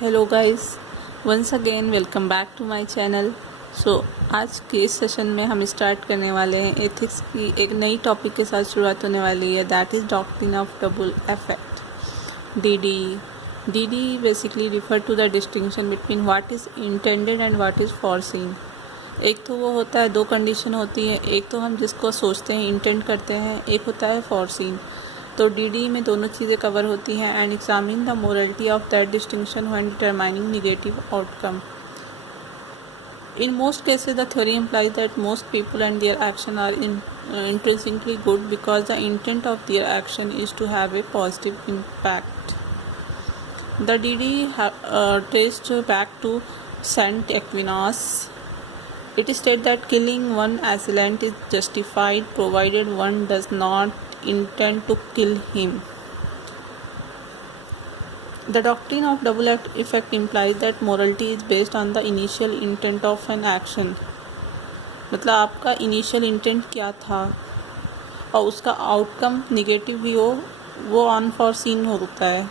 Hello guys, once again welcome back to my channel. आज के इस सेशन में हम स्टार्ट करने वाले हैं एथिक्स की एक नई टॉपिक के साथ शुरुआत होने वाली है, that is doctrine of double effect, DD. DD basically refer to the distinction between what is intended and what is foreseen. एक तो वो होता है, दो कंडीशन होती है, एक तो हम जिसको सोचते हैं इंटेंड करते हैं, एक होता है फॉरसीन। तो डीडी में दोनों चीज़ें कवर होती हैं and examine the morality of that distinction when determining negative outcome. In most cases, the theory implies that most people and their action are intrinsically good because the intent of their action is to have a positive impact. The DD traced back to Saint Aquinas. It states that killing one assailant is justified provided one does not intend to kill him. The doctrine of double effect implies that morality is based on the initial intent of an action. मतलब आपका initial intent क्या था और उसका outcome negative भी हो, वो अनफॉरसीन होता है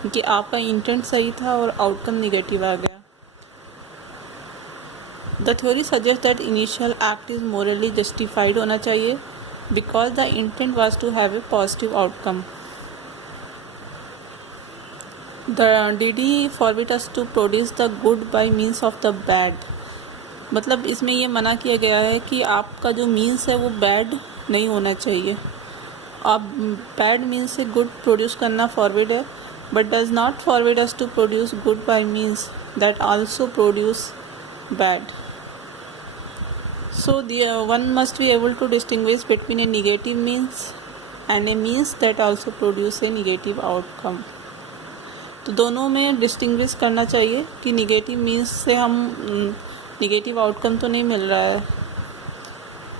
क्योंकि आपका इंटेंट सही था और आउटकम निगेटिव आ गया। The theory suggest that initial act is morally justified होना चाहिए because the intent was to have a positive outcome. The DD forbid us to produce the good by means of the bad। मतलब इसमें ये मना किया गया है कि आपका जो मीन्स है वो बैड नहीं होना चाहिए। आप बैड मीन्स से गुड प्रोड्यूस करना फॉरबिड है, but does not forbid us to produce good by means that also produce bad. So one must be able to distinguish between a negative means and a means that also produce a negative outcome। तो दोनों में distinguish करना चाहिए कि negative means से हम negative outcome तो नहीं मिल रहा है,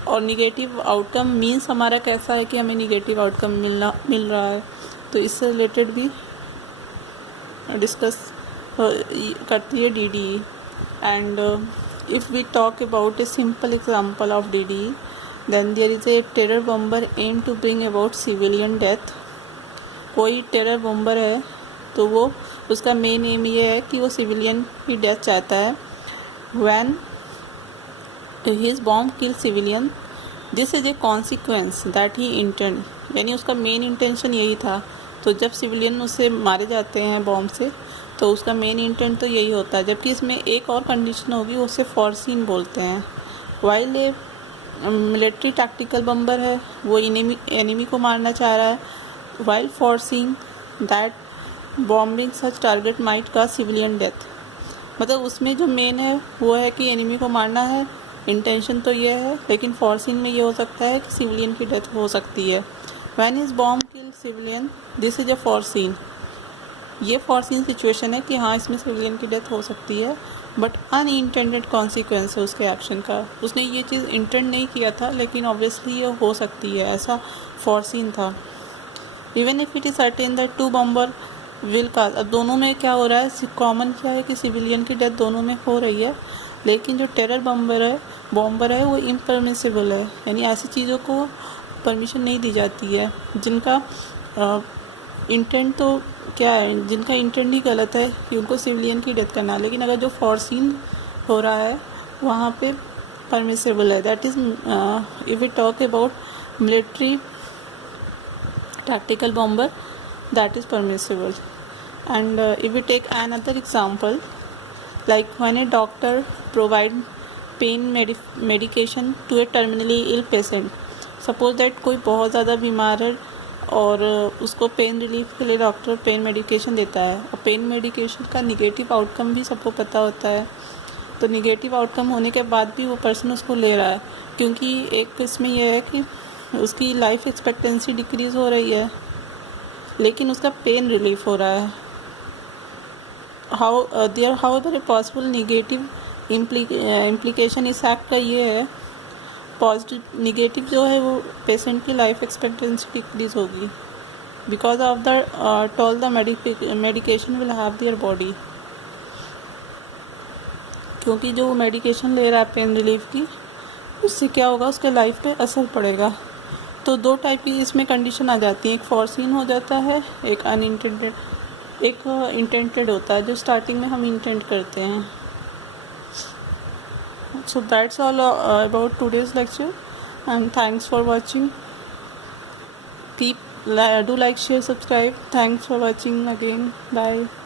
और निगेटिव आउटकम मीन्स हमारा कैसा है कि हमें निगेटिव आउटकम मिल रहा है। तो इससे रिलेटेड भी डिस्कस करती है DD. And if we talk about a simple example of DD, then there is a terror bomber aim to bring about civilian death. कोई टेरर बॉम्बर है तो वो उसका मेन एम ये है कि वो सिविलियन की डेथ चाहता है। When his bomb kill civilian, this is a consequence that he intend, यानी उसका मेन इंटेंशन यही था। तो जब सिविलियन उससे मारे जाते हैं बॉम्ब से, तो उसका मेन इंटेंट तो यही होता है। जबकि इसमें एक और कंडीशन होगी, उसे फॉरसीन बोलते हैं। While a military tactical bomber है, वो एनिमी को मारना चाह रहा है, while foreseen that bombing such target might का सिविलियन डेथ। मतलब उसमें जो मेन है वो है कि एनिमी को मारना है, इंटेंशन तो ये है, लेकिन फॉरसीन में ये हो सकता है कि सिविलियन की डेथ हो सकती है। When is bomb kill civilian, this is a foreseen. ये फॉरसीन सिचुएशन है कि हाँ, इसमें सिविलियन की डेथ हो सकती है, बट अनइंटेंडेड कॉन्सिक्वेंस है उसके एक्शन का। उसने ये चीज़ इंटेंड नहीं किया था, लेकिन ऑब्वियसली ये हो सकती है, ऐसा फॉरसीन था। Even if it is certain that two bomber will काज, अब दोनों में क्या हो रहा है, कॉमन क्या है कि सिविलियन की डेथ दोनों में हो रही है, लेकिन जो टेरर बॉम्बर है वो इम्परमिसिबल है, यानी ऐसी चीज़ों को परमिशन नहीं दी जाती है जिनका इंटेंट तो क्या है, जिनका इंटेंट ही गलत है कि उनको सिविलियन की डेथ करना। लेकिन अगर जो फॉरसीन हो रहा है वहाँ पे परमिसिबल है। That is if we talk about military tactical bomber, that is permissible। And if we take another example, like when a doctor provide pain medication to a terminally ill patient, suppose that कोई बहुत ज़्यादा बीमार है और उसको pain relief के लिए doctor pen medication देता है, और पेन मेडिकेशन का निगेटिव आउटकम भी सबको पता होता है। तो निगेटिव आउटकम होने के बाद भी वो पर्सन उसको ले रहा है, क्योंकि एक इसमें यह है कि उसकी लाइफ एक्सपेक्टेंसी डिक्रीज़ हो रही है, लेकिन उसका पेन रिलीफ हो रहा है। However a possible negative implication इस एक्ट का ये है, पॉजिटिव निगेटिव जो है वो पेशेंट की लाइफ एक्सपेक्टेंसी डिक्रीज़ होगी because of the tall the medication will have their body, क्योंकि जो मेडिकेशन ले रहा है पेन रिलीफ की, उससे क्या होगा, उसके लाइफ पे असर पड़ेगा। तो दो टाइप की इसमें कंडीशन आ जाती है, एक फॉरसीन हो जाता है, एक अनइंटेंडेड एक इंटेंटेड होता है जो स्टार्टिंग में हम इंटेंट करते हैं. So that's all about today's lecture, and thanks for watching. Do like, share, subscribe. Thanks for watching again. Bye.